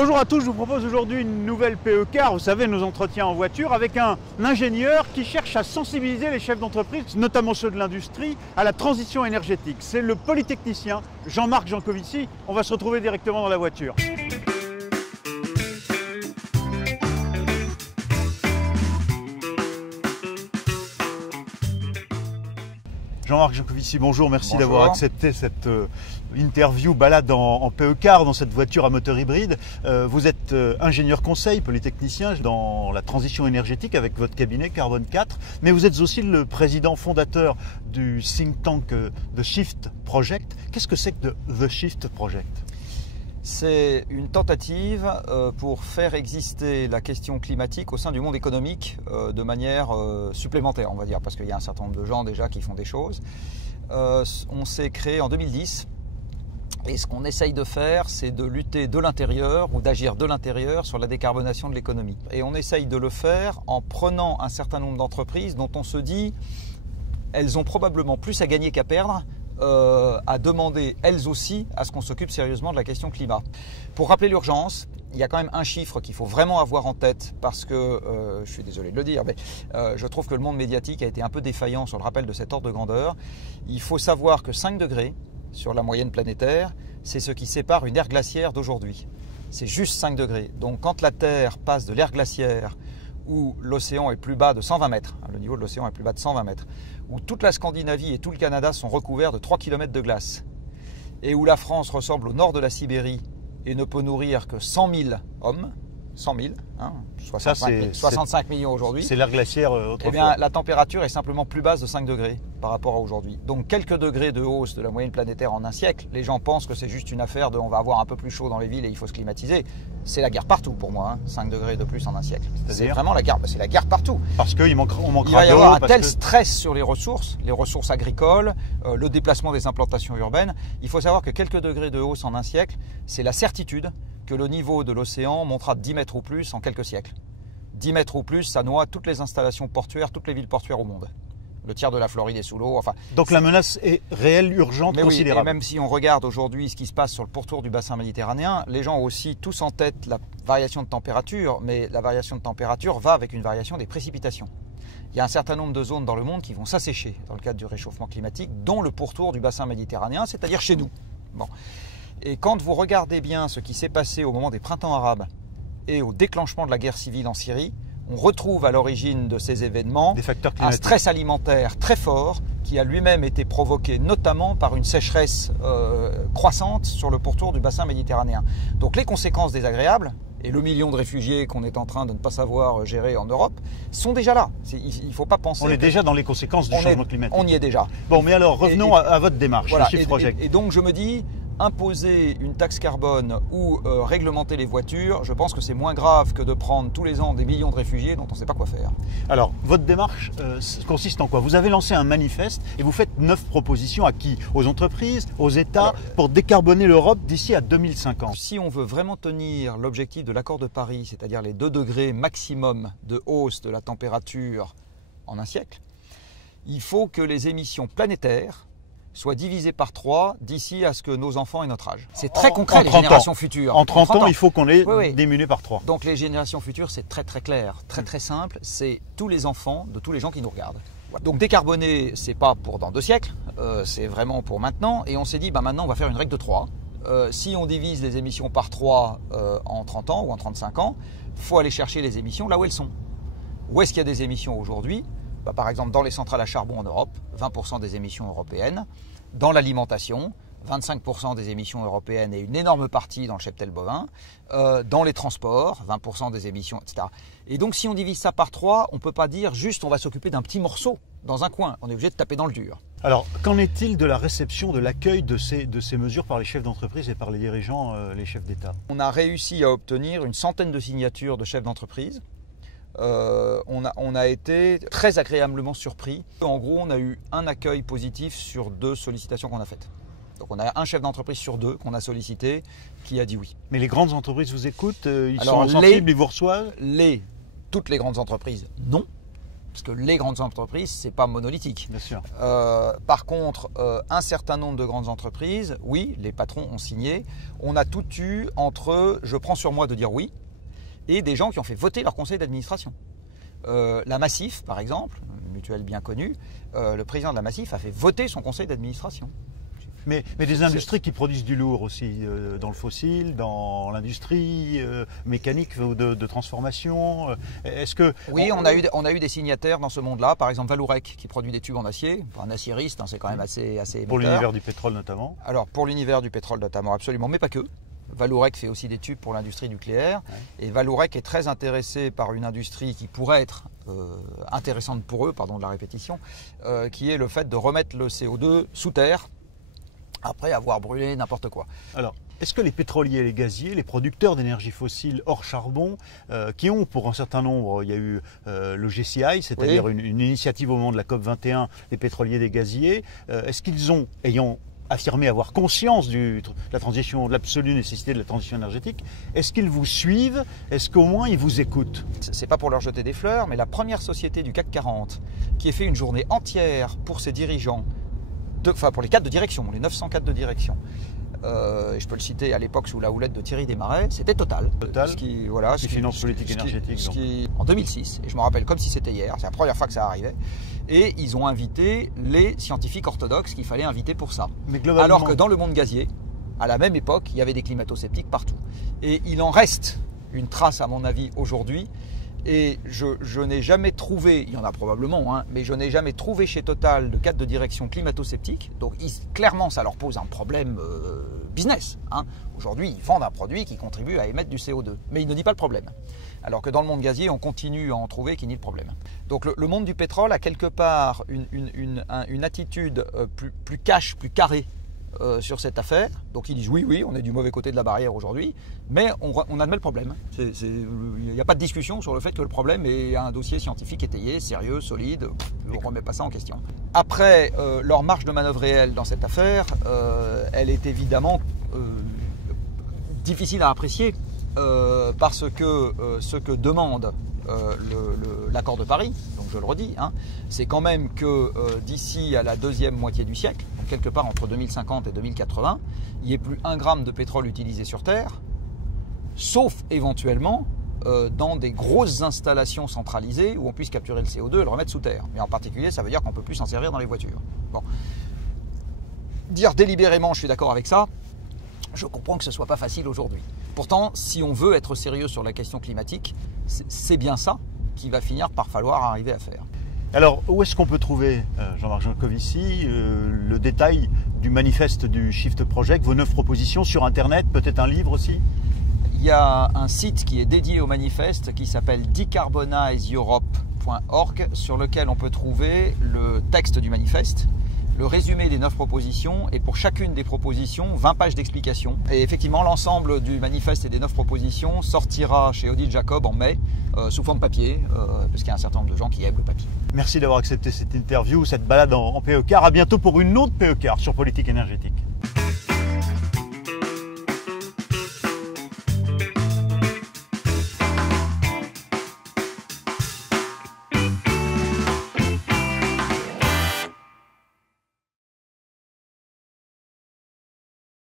Bonjour à tous, je vous propose aujourd'hui une nouvelle PE Car, vous savez, nos entretiens en voiture, avec un ingénieur qui cherche à sensibiliser les chefs d'entreprise, notamment ceux de l'industrie, à la transition énergétique. C'est le polytechnicien Jean-Marc Jancovici. On va se retrouver directement dans la voiture. Jean-Marc Jancovici, bonjour, merci d'avoir accepté cette interview balade en PE Car dans cette voiture à moteur hybride. Vous êtes ingénieur conseil, polytechnicien dans la transition énergétique avec votre cabinet Carbone 4, mais vous êtes aussi le président fondateur du think tank The Shift Project. Qu'est-ce que c'est que The Shift Project ? C'est une tentative pour faire exister la question climatique au sein du monde économique de manière supplémentaire, on va dire, parce qu'il y a un certain nombre de gens déjà qui font des choses. On s'est créé en 2010 et ce qu'on essaye de faire, c'est de lutter de l'intérieur ou d'agir de l'intérieur sur la décarbonation de l'économie. Et on essaye de le faire en prenant un certain nombre d'entreprises dont on se dit elles ont probablement plus à gagner qu'à perdre à demander elles aussi à ce qu'on s'occupe sérieusement de la question climat. Pour rappeler l'urgence, il y a quand même un chiffre qu'il faut vraiment avoir en tête parce que, je suis désolé de le dire, mais je trouve que le monde médiatique a été un peu défaillant sur le rappel de cet ordre de grandeur. Il faut savoir que 5 degrés sur la moyenne planétaire, c'est ce qui sépare une ère glaciaire d'aujourd'hui. C'est juste 5 degrés. Donc quand la Terre passe de l'ère glaciaire où l'océan est plus bas de 120 mètres, le niveau de l'océan est plus bas de 120 mètres, où toute la Scandinavie et tout le Canada sont recouverts de 3 km de glace, et où la France ressemble au nord de la Sibérie et ne peut nourrir que 100 000 hommes, 100 000, hein, 65 millions aujourd'hui. C'est l'ère glaciaire autrefois. Eh bien, la température est simplement plus basse de 5 degrés par rapport à aujourd'hui. Donc quelques degrés de hausse de la moyenne planétaire en un siècle, les gens pensent que c'est juste une affaire de on va avoir un peu plus chaud dans les villes et il faut se climatiser. C'est la guerre partout pour moi, hein, 5 degrés de plus en un siècle. C'est vraiment la guerre, c'est la guerre partout. Parce qu'on manquera d'eau. Il va y avoir un tel stress sur les ressources agricoles, le déplacement des implantations urbaines. Il faut savoir que quelques degrés de hausse en un siècle, c'est la certitude que le niveau de l'océan montera de 10 mètres ou plus en quelques siècles. 10 mètres ou plus, ça noie toutes les installations portuaires, toutes les villes portuaires au monde. Le tiers de la Floride est sous l'eau. Enfin, donc la menace est réelle, urgente, mais considérable. Oui, et même si on regarde aujourd'hui ce qui se passe sur le pourtour du bassin méditerranéen, les gens ont aussi tous en tête la variation de température, mais la variation de température va avec une variation des précipitations. Il y a un certain nombre de zones dans le monde qui vont s'assécher dans le cadre du réchauffement climatique, dont le pourtour du bassin méditerranéen, c'est-à-dire chez nous. Bon. Et quand vous regardez bien ce qui s'est passé au moment des printemps arabes et au déclenchement de la guerre civile en Syrie, on retrouve à l'origine de ces événements un stress alimentaire très fort qui a lui-même été provoqué notamment par une sécheresse croissante sur le pourtour du bassin méditerranéen. Donc les conséquences désagréables et le million de réfugiés qu'on est en train de ne pas savoir gérer en Europe sont déjà là. Il ne faut pas penser... On est déjà dans les conséquences du changement climatique. On y est déjà. Bon, mais alors revenons à votre démarche, voilà, le Shift Project. Et donc je me dis... imposer une taxe carbone ou réglementer les voitures, je pense que c'est moins grave que de prendre tous les ans des millions de réfugiés dont on ne sait pas quoi faire. Alors, votre démarche consiste en quoi? Vous avez lancé un manifeste et vous faites 9 propositions à qui? Aux entreprises, aux États, pour décarboner l'Europe d'ici à 2050. Si on veut vraiment tenir l'objectif de l'accord de Paris, c'est-à-dire les 2 degrés maximum de hausse de la température en un siècle, il faut que les émissions planétaires soit divisé par 3 d'ici à ce que nos enfants aient notre âge. C'est très concret, les générations futures. En 30 ans, il faut qu'on ait diminué par 3. Donc les générations futures, c'est très clair, très simple. C'est tous les enfants de tous les gens qui nous regardent. Donc décarboner, c'est pas pour dans 2 siècles, c'est vraiment pour maintenant. Et on s'est dit, maintenant on va faire une règle de 3. Si on divise les émissions par 3 en 30 ans ou en 35 ans, il faut aller chercher les émissions là où elles sont. Où est-ce qu'il y a des émissions aujourd'hui? Par exemple, dans les centrales à charbon en Europe, 20% des émissions européennes. Dans l'alimentation, 25% des émissions européennes et une énorme partie dans le cheptel bovin. Dans les transports, 20% des émissions, etc. Et donc, si on divise ça par 3, on ne peut pas dire juste on va s'occuper d'un petit morceau dans un coin. On est obligé de taper dans le dur. Alors, qu'en est-il de la réception, de l'accueil de ces mesures par les chefs d'entreprise et par les dirigeants, les chefs d'État? On a réussi à obtenir une centaine de signatures de chefs d'entreprise. On a été très agréablement surpris. En gros, on a eu un accueil positif sur 2 sollicitations qu'on a faites. Donc on a un chef d'entreprise sur 2 qu'on a sollicité qui a dit oui. Mais les grandes entreprises vous écoutent, ils sont sensibles, ils vous reçoivent? Toutes les grandes entreprises, non. Parce que les grandes entreprises, ce n'est pas monolithique. Bien sûr. Par contre, un certain nombre de grandes entreprises, oui, les patrons ont signé. On a tout eu entre je prends sur moi de dire oui et des gens qui ont fait voter leur conseil d'administration. La Massif, par exemple, une mutuelle bien connue, le président de la Massif a fait voter son conseil d'administration. Mais des industries qui produisent du lourd aussi, dans le fossile, dans l'industrie mécanique ou de transformation. Est-ce que oui, on a eu des signataires dans ce monde-là, par exemple Vallourec qui produit des tubes en acier, un aciériste, hein, c'est quand même assez pour l'univers du pétrole notamment. Alors pour l'univers du pétrole notamment, absolument, mais pas que. Vallourec fait aussi des tubes pour l'industrie nucléaire, et Vallourec est très intéressé par une industrie qui pourrait être intéressante pour eux, pardon de la répétition, qui est le fait de remettre le CO2 sous terre après avoir brûlé n'importe quoi. Alors, est-ce que les pétroliers et les gaziers, les producteurs d'énergie fossile hors charbon, qui ont pour un certain nombre, il y a eu le GCI, c'est-à-dire une initiative au moment de la COP21 des pétroliers et des gaziers, est-ce qu'ils ont, ayant affirmé avoir conscience de la transition, de l'absolue nécessité de la transition énergétique, est-ce qu'ils vous suivent? Est-ce qu'au moins ils vous écoutent? C'est pas pour leur jeter des fleurs, mais la première société du CAC 40 qui ait fait une journée entière pour ses dirigeants, enfin pour les cadres de direction, les 900 cadres de direction. Et je peux le citer à l'époque sous la houlette de Thierry Desmarais, c'était Total. Total, qui finance politique énergétique. En 2006, et je me rappelle comme si c'était hier, c'est la première fois que ça arrivait, et ils ont invité les scientifiques orthodoxes qu'il fallait inviter pour ça. Mais globalement... Alors que dans le monde gazier, à la même époque, il y avait des climato-sceptiques partout. Et il en reste une trace, à mon avis, aujourd'hui. Et je n'ai jamais trouvé, il y en a probablement, hein, mais je n'ai jamais trouvé chez Total de cadre de direction climato-sceptique. Donc clairement, ça leur pose un problème business. Hein. Aujourd'hui, ils vendent un produit qui contribue à émettre du CO2. Mais ils ne disent pas le problème. Alors que dans le monde gazier, on continue à en trouver qui nie le problème. Donc le monde du pétrole a quelque part une attitude plus cash, plus carrée sur cette affaire. Donc ils disent oui, on est du mauvais côté de la barrière aujourd'hui, mais on admet le problème. Il n'y a pas de discussion sur le fait que le problème est un dossier scientifique étayé, sérieux, solide, on ne remet pas ça en question. Après, leur marge de manœuvre réelle dans cette affaire, elle est évidemment difficile à apprécier, parce que ce que demande l'accord de Paris, donc je le redis, hein, c'est quand même que d'ici à la deuxième moitié du siècle, donc quelque part entre 2050 et 2080, il n'y ait plus 1 gramme de pétrole utilisé sur Terre, sauf éventuellement dans des grosses installations centralisées où on puisse capturer le CO2 et le remettre sous terre. Mais en particulier, ça veut dire qu'on ne peut plus s'en servir dans les voitures. Bon. Dire délibérément, je suis d'accord avec ça, je comprends que ce ne soit pas facile aujourd'hui. Pourtant, si on veut être sérieux sur la question climatique, c'est bien ça qu'il va finir par falloir arriver à faire. Alors, où est-ce qu'on peut trouver, Jean-Marc Jancovici, le détail du manifeste du Shift Project, vos 9 propositions sur Internet, peut-être un livre aussi? Il y a un site qui est dédié au manifeste qui s'appelle decarbonizeeurope.org, sur lequel on peut trouver le texte du manifeste, le résumé des 9 propositions, et pour chacune des propositions, 20 pages d'explications. Et effectivement, l'ensemble du manifeste et des 9 propositions sortira chez Odile Jacob en mai, sous forme papier, parce qu'il y a un certain nombre de gens qui aiment le papier. Merci d'avoir accepté cette interview, cette balade en PE Car. À bientôt pour une autre PE Car sur politique énergétique.